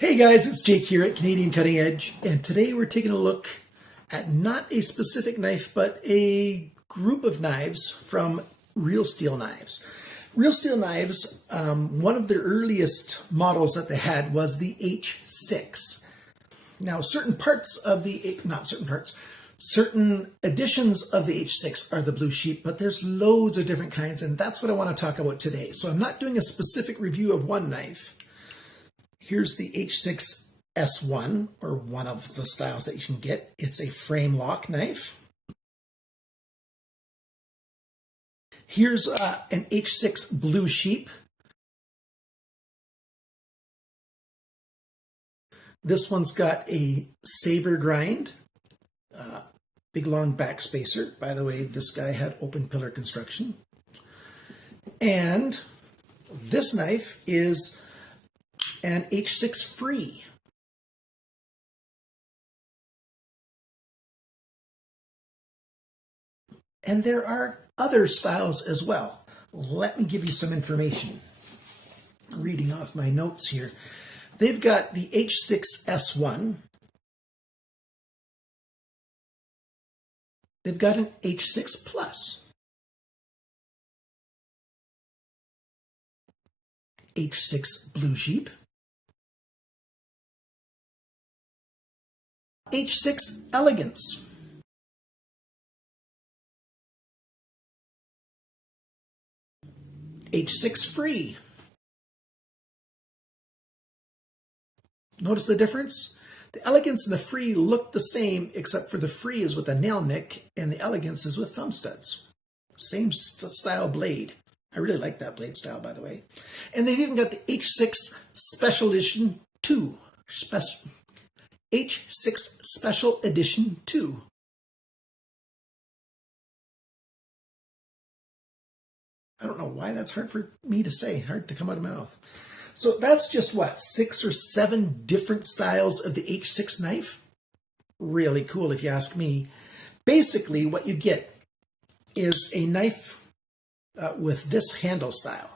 Hey guys, it's Jake here at Canadian Cutting Edge, and today we're taking a look at not a specific knife, but a group of knives from Real Steel Knives. Real Steel Knives, one of the earliest models that they had was the H6. Now, certain editions of the H6 are the blue sheep, but there's loads of different kinds, and that's what I want to talk about today. So I'm not doing a specific review of one knife. Here's the H6S1, or one of the styles that you can get. It's a frame lock knife. Here's an H6 Blue Sheep. This one's got a saber grind, big long back spacer. By the way, this guy had open pillar construction. And this knife is an H6 Free. And there are other styles as well. Let me give you some information. Reading off my notes here. They've got the H6S1. They've got an H6 Plus. H6 Blue Sheep. H6 Elegance. H6 Free. Notice the difference? The Elegance and the Free look the same, except for the Free is with a nail nick and the Elegance is with thumb studs. Same style blade. I really like that blade style, by the way. And they've even got the H6 Special Edition 2. H6 Special Edition 2. I don't know why that's hard for me to say, hard to come out of my mouth. So that's just what, 6 or 7 different styles of the H6 knife? Really cool if you ask me. Basically what you get is a knife with this handle style.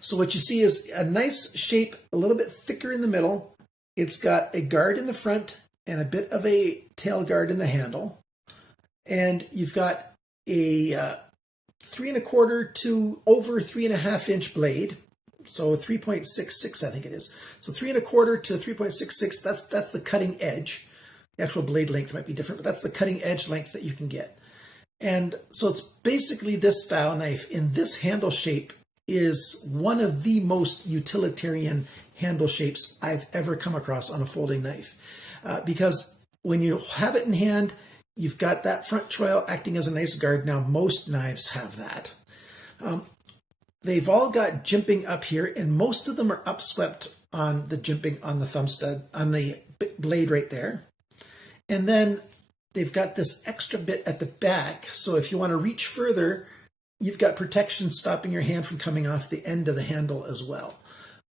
So what you see is a nice shape, a little bit thicker in the middle. It's got a guard in the front and a bit of a tail guard in the handle. And you've got a 3 1/4 to over 3.5 inch blade. So 3.66, I think it is. So 3 1/4 to 3.66, that's the cutting edge. The actual blade length might be different, but that's the cutting edge length that you can get. And so it's basically this style knife in this handle shape is one of the most utilitarian handle shapes I've ever come across on a folding knife. Because when you have it in hand, you've got that front choil acting as a nice guard. Now, most knives have that. They've all got jimping up here, and most of them are upswept on the jimping on the thumb stud, on the blade right there. And then they've got this extra bit at the back, so if you want to reach further, you've got protection stopping your hand from coming off the end of the handle as well.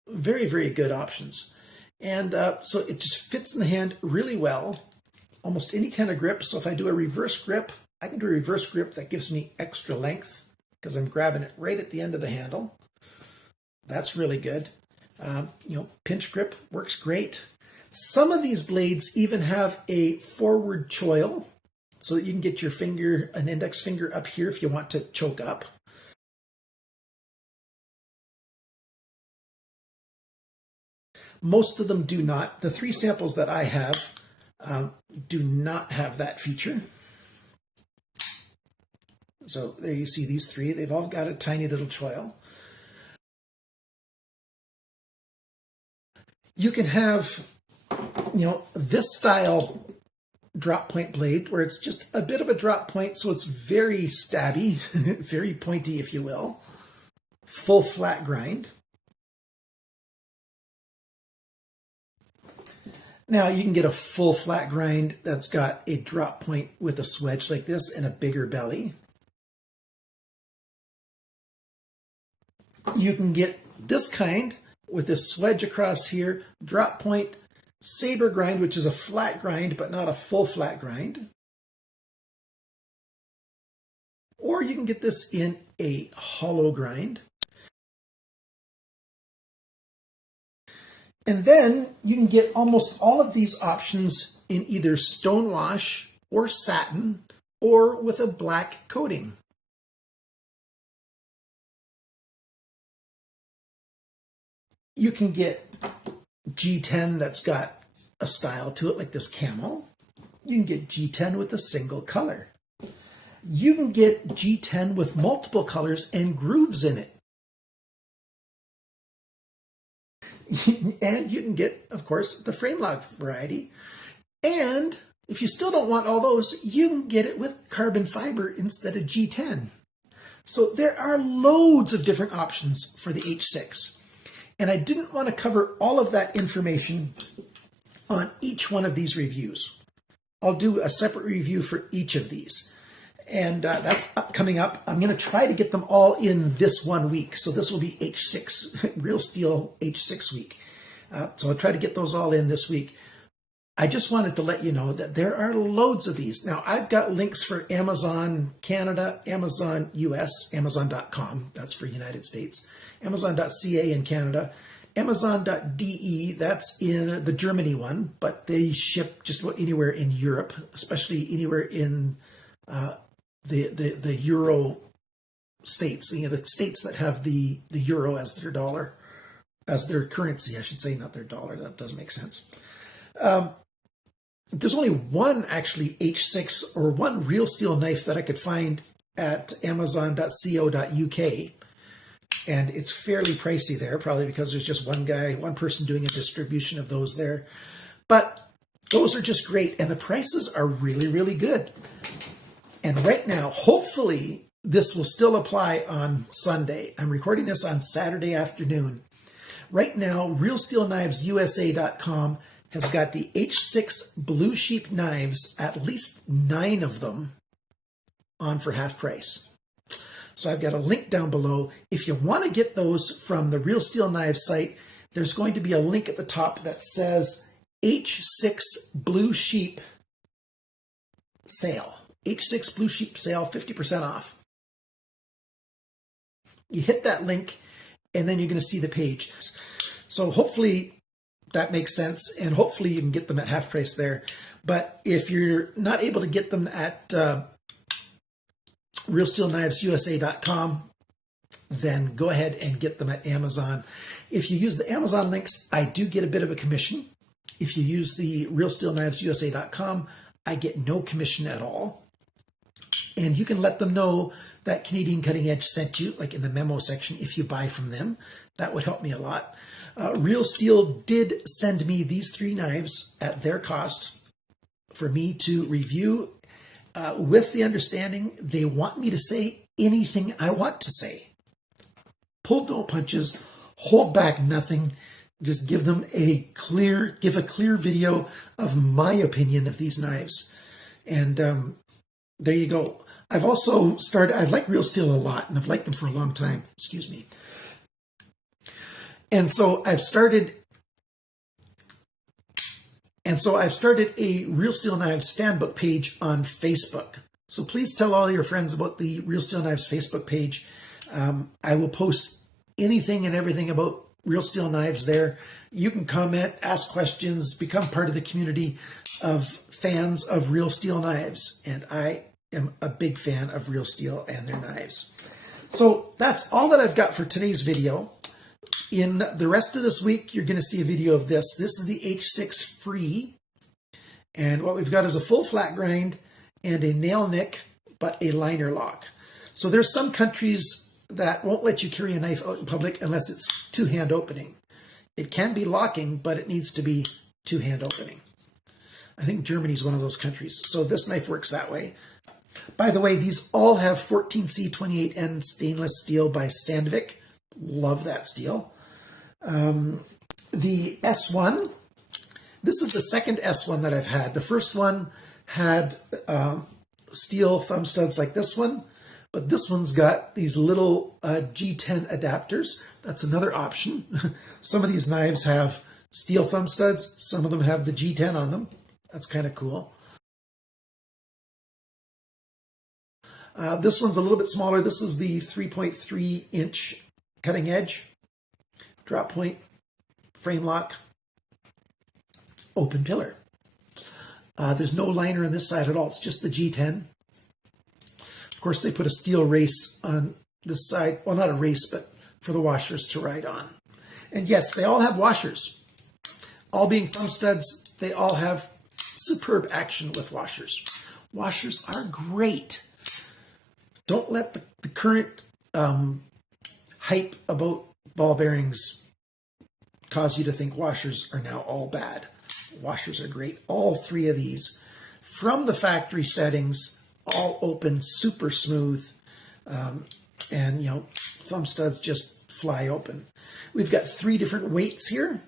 Very, very good options. And so it just fits in the hand really well. Almost any kind of grip. So if I do a reverse grip, I can do a reverse grip that gives me extra length because I'm grabbing it right at the end of the handle. That's really good. Pinch grip works great. Some of these blades even have a forward choil so that you can get your finger, an index finger up here if you want to choke up. Most of them do not. The 3 samples that I have do not have that feature. So there you see these 3. They've all got a tiny little choil. You can have, this style drop point blade where it's just a bit of a drop point, so it's very stabby, very pointy, if you will. Full flat grind. Now you can get a full flat grind that's got a drop point with a swedge like this and a bigger belly. You can get this kind with this swedge across here, drop point, saber grind, which is a flat grind but not a full flat grind. Or you can get this in a hollow grind. And then you can get almost all of these options in either stonewash or satin or with a black coating. You can get G10 that's got a style to it like this camel. You can get G10 with a single color. You can get G10 with multiple colors and grooves in it. And you can get, of course, the frame lock variety. And if you still don't want all those, you can get it with carbon fiber instead of G10. So there are loads of different options for the H6. And I didn't want to cover all of that information on each one of these reviews. I'll do a separate review for each of these. And that's coming up. I'm going to try to get them all in this 1 week. So this will be H6, Real Steel H6 week. So I'll try to get those all in this week. I just wanted to let you know that there are loads of these. Now, I've got links for Amazon Canada, Amazon US, Amazon.com, that's for United States, Amazon.ca in Canada, Amazon.de, that's in the Germany one, but they ship just about anywhere in Europe, especially anywhere in the Euro states, the states that have the Euro as their dollar, as their currency, I should say, not their dollar. That doesn't make sense. There's only one actually H6 or one real steel knife that I could find at amazon.co.uk. And it's fairly pricey there, probably because there's just one person doing a distribution of those there. But those are just great. And the prices are really, really good. And right now, hopefully, this will still apply on Sunday. I'm recording this on Saturday afternoon. Right now, RealSteelKnivesUSA.com has got the H6 Blue Sheep knives, at least 9 of them, on for half price. So I've got a link down below. If you want to get those from the Real Steel Knives site, there's going to be a link at the top that says H6 Blue Sheep sale. H6 Blue Sheep sale, 50% off. You hit that link and then you're going to see the page. So hopefully that makes sense, and hopefully you can get them at half price there. But if you're not able to get them at RealSteelKnivesUSA.com, then go ahead and get them at Amazon. If you use the Amazon links, I do get a bit of a commission. If you use the RealSteelKnivesUSA.com, I get no commission at all. And you can let them know that Canadian Cutting Edge sent you, like in the memo section, if you buy from them. That would help me a lot. Real Steel did send me these 3 knives at their cost for me to review, with the understanding they want me to say anything I want to say. Pull no punches, hold back nothing. Just give them a clear video of my opinion of these knives. And there you go. I've also started, I like Real Steel a lot, and I've liked them for a long time. Excuse me. And so I've started a Real Steel Knives fan book page on Facebook. So please tell all your friends about the Real Steel Knives Facebook page. I will post anything and everything about Real Steel Knives there. You can comment, ask questions, become part of the community of fans of Real Steel Knives. And I am a big fan of Real Steel and their knives. So that's all that I've got for today's video. In the rest of this week, you're going to see a video of this. This is the H6 Free. And what we've got is a full flat grind and a nail nick, but a liner lock. So there's some countries that won't let you carry a knife out in public unless it's 2-hand opening. It can be locking, but it needs to be 2-hand opening. I think Germany is one of those countries. So this knife works that way. By the way, these all have 14C28N stainless steel by Sandvik. Love that steel. The S1, this is the second S1 that I've had. The first one had steel thumb studs like this one, but this one's got these little G10 adapters. That's another option. Some of these knives have steel thumb studs. Some of them have the G10 on them. That's kind of cool. This one's a little bit smaller. This is the 3.3 inch cutting edge, drop point, frame lock, open pillar. There's no liner on this side at all. It's just the G10. Of course, they put a steel race on this side. Well, not a race, but for the washers to ride on. And yes, they all have washers. All being thumb studs, they all have superb action with washers. Washers are great. Don't let the current hype about ball bearings cause you to think washers are now all bad. Washers are great. All three of these, from the factory settings, all open, super smooth, and you know, thumb studs just fly open. We've got 3 different weights here,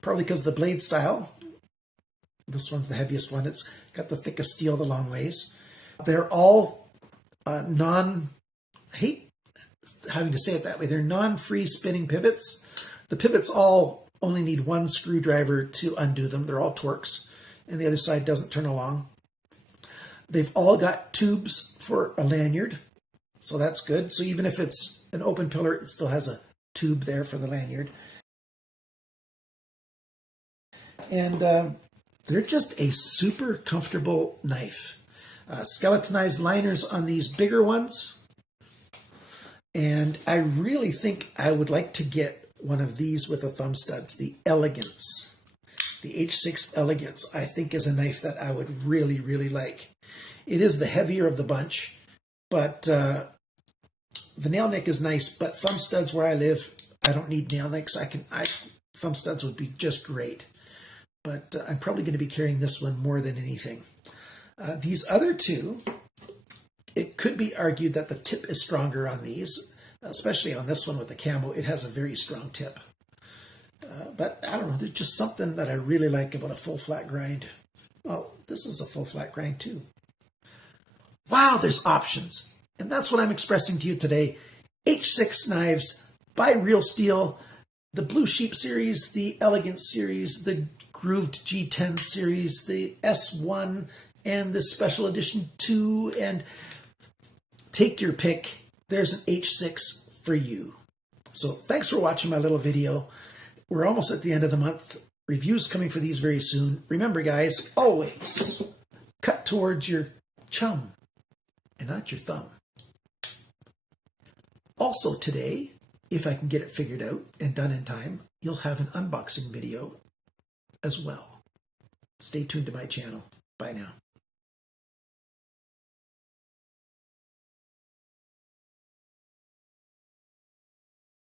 probably because of the blade style. This one's the heaviest one. It's got the thickest steel the long ways. They're all hate having to say it that way, they're non-free spinning pivots. The pivots all only need 1 screwdriver to undo them. They're all Torx, and the other side doesn't turn along. They've all got tubes for a lanyard, so that's good. So even if it's an open pillar, it still has a tube there for the lanyard. And they're just a super comfortable knife. Skeletonized liners on these bigger ones. And I really think I would like to get one of these with the thumb studs, the Elegance. The H6 Elegance, I think, is a knife that I would really, really like. It is the heavier of the bunch, but the nail nick is nice, but thumb studs where I live, I don't need nail nicks. Thumb studs would be just great. But I'm probably going to be carrying this one more than anything. These other two, it could be argued that the tip is stronger on these, especially on this one with the camo. It has a very strong tip. But I don't know, there's just something that I really like about a full flat grind. Well, this is a full flat grind too. Wow, there's options. And that's what I'm expressing to you today. H6 knives by Real Steel, the Blue Sheep series, the Elegance series, the Grooved G10 series, the S1, and the Special Edition 2, and take your pick. There's an H6 for you. So thanks for watching my little video. We're almost at the end of the month. Reviews coming for these very soon. Remember, guys, always cut towards your chum and not your thumb. Also today, if I can get it figured out and done in time, you'll have an unboxing video as well. Stay tuned to my channel. Bye now.